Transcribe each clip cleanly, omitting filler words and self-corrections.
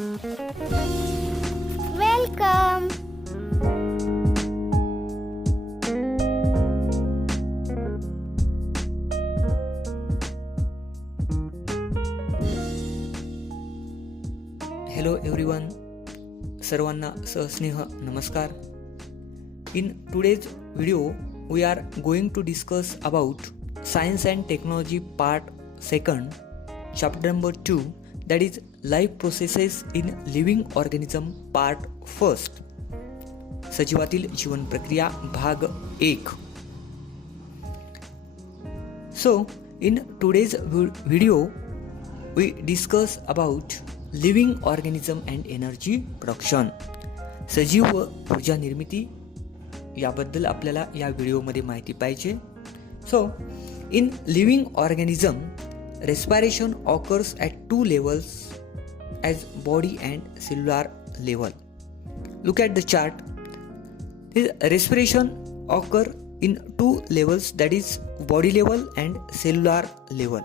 Welcome. Hello everyone, सर्वांना सहस्नेह नमस्कार. In today's video, we are going to discuss about Science and Technology Part 2, Chapter number 2, that is Life Processes in Living Organism Part 1. सजीवातील जीवन प्रक्रिया भाग 1. So, in today's video, we discuss about living organism and energy production. सजीव व ऊर्जा निर्मिती याबद्दल आपल्याला या व्हिडिओमध्ये माहिती पाहिजे. So in living organism respiration occurs at 2 levels as body and cellular level. Look at the chart. Respiration occur in 2 levels, that is body level and cellular level.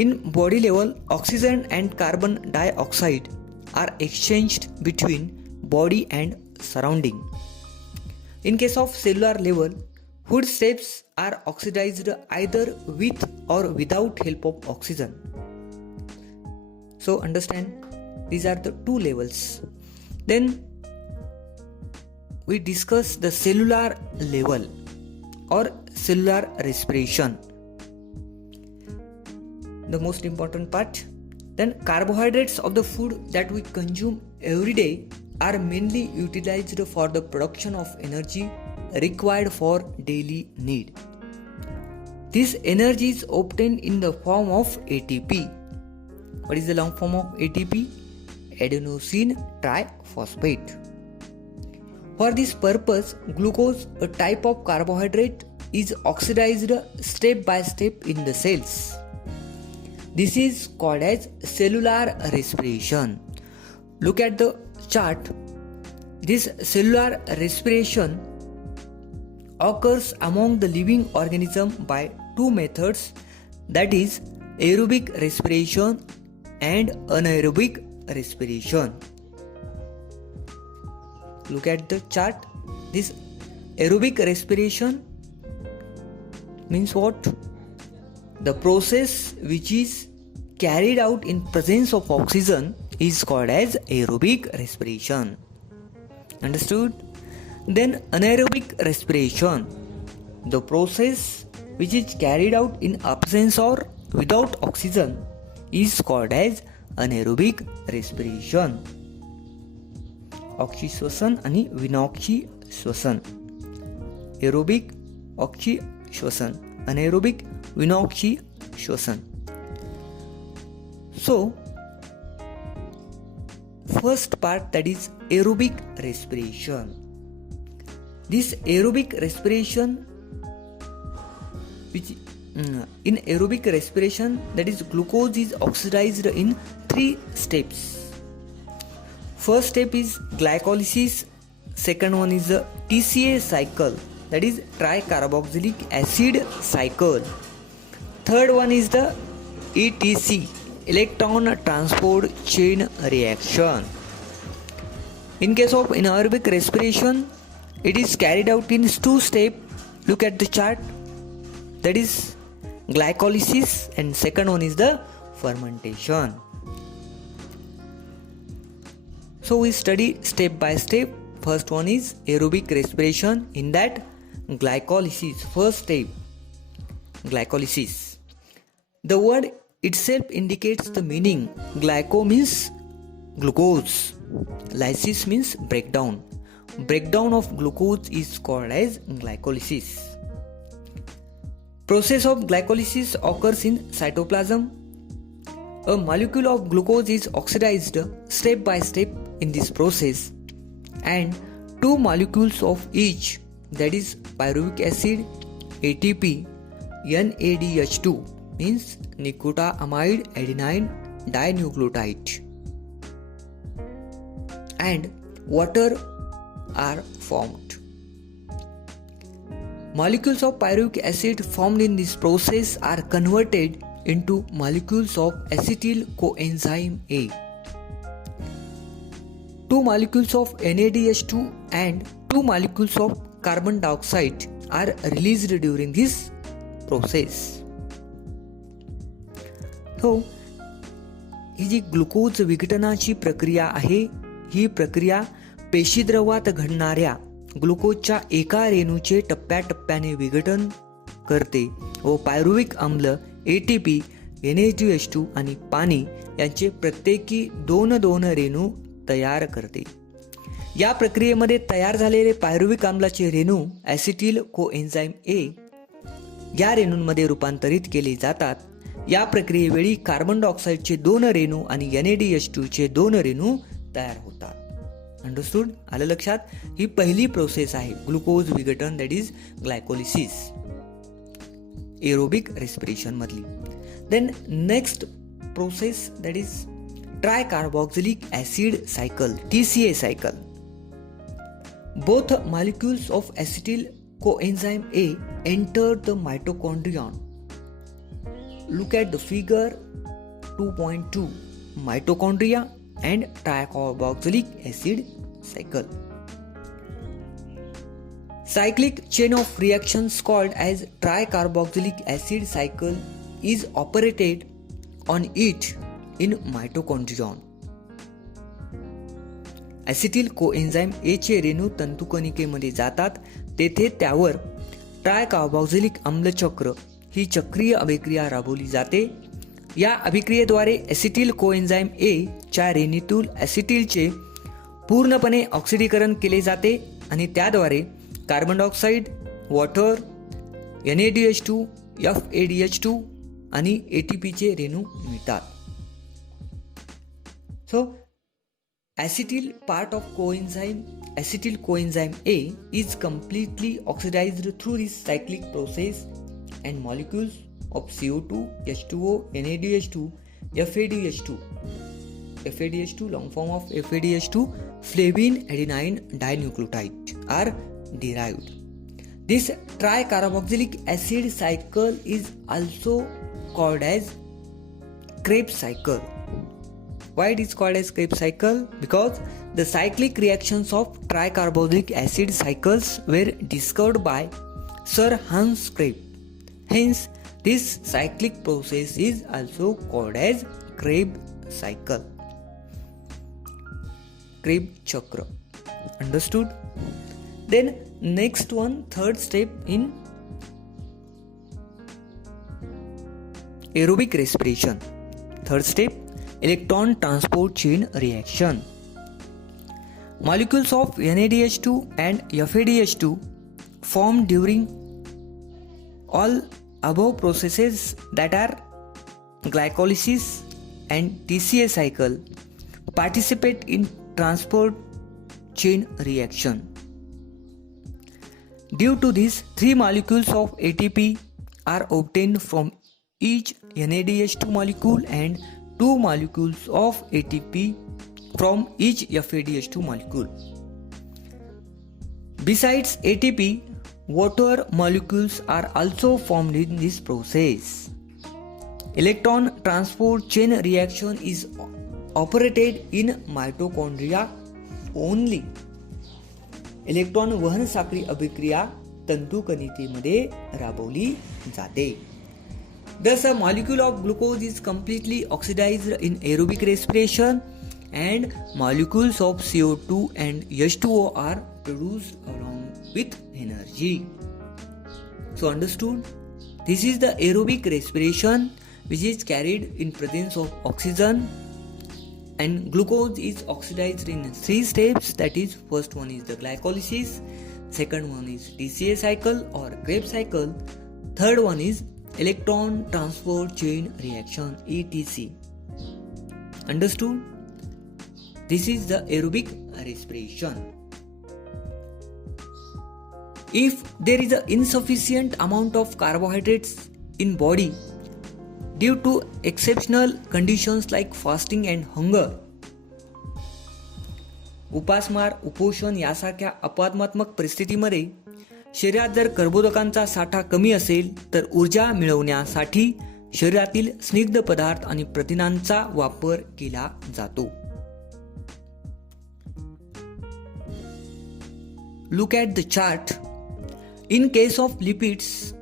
In body level, oxygen and carbon dioxide are exchanged between body and surrounding. In case of cellular level, foodstuffs are oxidized either with or without help of oxygen. So understand, these are the 2 levels. Then we discuss the cellular level or cellular respiration, the most important part. Then carbohydrates of the food that we consume every day are mainly utilized for the production of energy required for daily need. This energy is obtained in the form of ATP. What is the long form of ATP? Adenosine triphosphate. For this purpose, glucose, a type of carbohydrate, is oxidized step by step in the cells. This is called as cellular respiration. Look at the chart. This cellular respiration occurs among the living organism by 2 methods, that is aerobic respiration and anaerobic respiration. Look at the chart. This aerobic respiration means what? The process which is carried out in presence of oxygen is called as aerobic respiration. Understood? Then anaerobic respiration, the process which is carried out in absence or without oxygen, is called as anaerobic respiration. Oxy श्वसन आणि विनॉक्सी श्वसन. Aerobic oxy श्वसन, anaerobic विनॉक्सी श्वसन. So first part, that is aerobic respiration. This aerobic respiration, which in aerobic respiration, that is glucose is oxidized in 3 steps. First step is glycolysis, second one is the TCA cycle, that is tricarboxylic acid cycle. Third one is the ETC, electron transport chain reaction. In case of anaerobic respiration, it is carried out in 2 steps. Look at the chart. That is glycolysis and second one is the fermentation. So we study step by step. First one is aerobic respiration. In that, glycolysis, first step, glycolysis. The word itself indicates the meaning. Glyco means glucose, lysis means breakdown. Breakdown of glucose is called as glycolysis. Process of glycolysis occurs in cytoplasm. A molecule of glucose is oxidized step by step in this process, and 2 molecules of each, that is pyruvic acid, ATP, NADH2 means nicotinamide adenine dinucleotide, and water are formed. Molecules of pyruvic acid formed in this process are converted into molecules of acetyl coenzyme A, 2 molecules of NaDH2 and 2 molecules of carbon dioxide are released during this process. So, ही जी glucose विघटनाची प्रक्रिया आहे, ही प्रक्रिया पेशीद्रवात घडणाऱ्या ग्लुकोजच्या एका रेणूचे टप्प्याटप्प्याने विघटन करते व पायरुव्हिक आम्ल ATP, NaDH2 आणि पाणी यांचे प्रत्येकी 2 रेणू तयार करते. या प्रक्रियेमध्ये तयार झालेले पायरुव्हिक आम्लाचे रेणू ॲसिटिल कोएन्झाइम A या रेणूंमध्ये रूपांतरित केले जातात. या प्रक्रियेवेळी कार्बन डायऑक्साईडचे 2 रेणू आणि NaDH2 चे 2 रेणू तयार होतात. अंडरस्टूड? आलं लक्षात? ही पहिली प्रोसेस आहे ग्लुकोज विघटन, that is glycolysis, aerobic respiration मधली. Then next process that is tricarboxylic acid cycle, TCA cycle. Both molecules of acetyl coenzyme A enter the mitochondrion. Look at the figure 2.2, mitochondria and tricarboxylic acid cycle. Cyclic chain of reactions called as tricarboxylic acid cycle is operated on it in mitochondrion. Acetyl coenzyme A चे रेणू तंतुकणिकेमध्ये जातात. तेथे त्यावर ट्रायकार्बॉक्सिलिक आम्लचक्र ही चक्रीय अभिक्रिया राबवली जाते. या अभिक्रियेद्वारे acetyl coenzyme A च्या रेणूतील ॲसिटिलचे पूर्णपणे ऑक्सिडीकरण केले जाते आणि त्याद्वारे carbon dioxide, water, NaDH2, FADH2 आणि ATP चे रेणू मिळतात. सो acetyl part of acetyl coenzyme A is completely oxidized through this cyclic process and molecules of CO2, H2O, NaDH2, FADH2, long form of FADH2, flavin adenine dinucleotide are derived. This tricarboxylic acid cycle is also called as Krebs cycle. Why it is called as Krebs cycle? Because the cyclic reactions of tricarboxylic acid cycles were discovered by Sir Hans Krebs. Hence, this cyclic process is also called as Krebs cycle. Krebs chakra. Understood? Then next one, third step in aerobic respiration. Third step, electron transport chain reaction. Molecules of NaDH2 and FADH2 formed during all above processes, that are glycolysis and TCA cycle, participate in transport chain reaction. Due to this, 3 molecules of ATP are obtained from each NaDH2 molecule and 2 molecules of ATP from each FADH2 molecule. Besides ATP, water molecules are also formed in this process. Electron transport chain reaction is operated in mitochondria only. Electron वहन साखळी अभिक्रिया तंतुकणिकेमध्ये राबवली जाते. Thus, a molecule of glucose is completely oxidized in aerobic respiration and molecules of CO2 and H2O are produced along with energy. So understood? This is the aerobic respiration which is carried in presence of oxygen, and glucose is oxidized in 3 steps, that is, first one is the glycolysis, second one is TCA cycle or Krebs cycle, third one is electron transport chain reaction, ETC. Understood? This is the aerobic respiration. If there is an insufficient amount of carbohydrates in body due to exceptional conditions like fasting and hunger, उपासमार, उपोषण यासारख्या अपवादात्मक परिस्थितीमध्ये शरीरात जर कर्बोदकांचा साठा कमी असेल तर ऊर्जा मिळवण्यासाठी शरीरातील स्निग्ध पदार्थ आणि प्रथिनांचा वापर केला जातो. look at the chart, in case of lipids,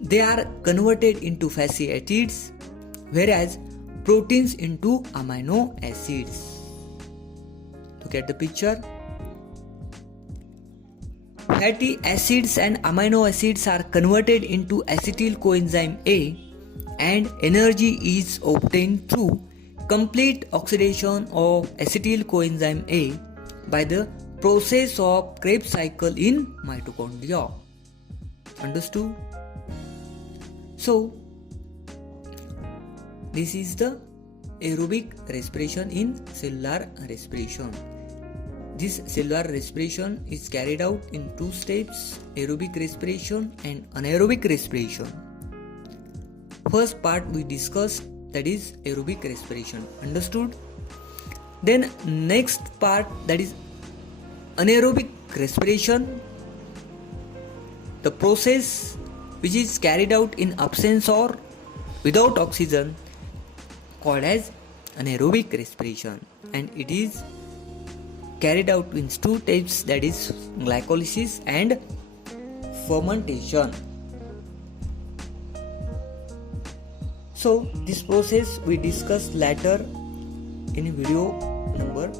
they are converted into fatty acids, whereas proteins into amino acids. Look at the picture. Fatty acids and amino acids are converted into acetyl coenzyme A, and energy is obtained through complete oxidation of acetyl coenzyme A by the process of Krebs cycle in mitochondria. Understood? So, this is the aerobic respiration in cellular respiration. This cellular respiration is carried out in two steps: aerobic respiration and anaerobic respiration. First part we discussed, that is aerobic respiration. Understood? Then next part, that is anaerobic respiration, the process which is carried out in absence or without oxygen, called as anaerobic respiration, and it is carried out in two types, that is glycolysis and fermentation. So this process we discussed later in video number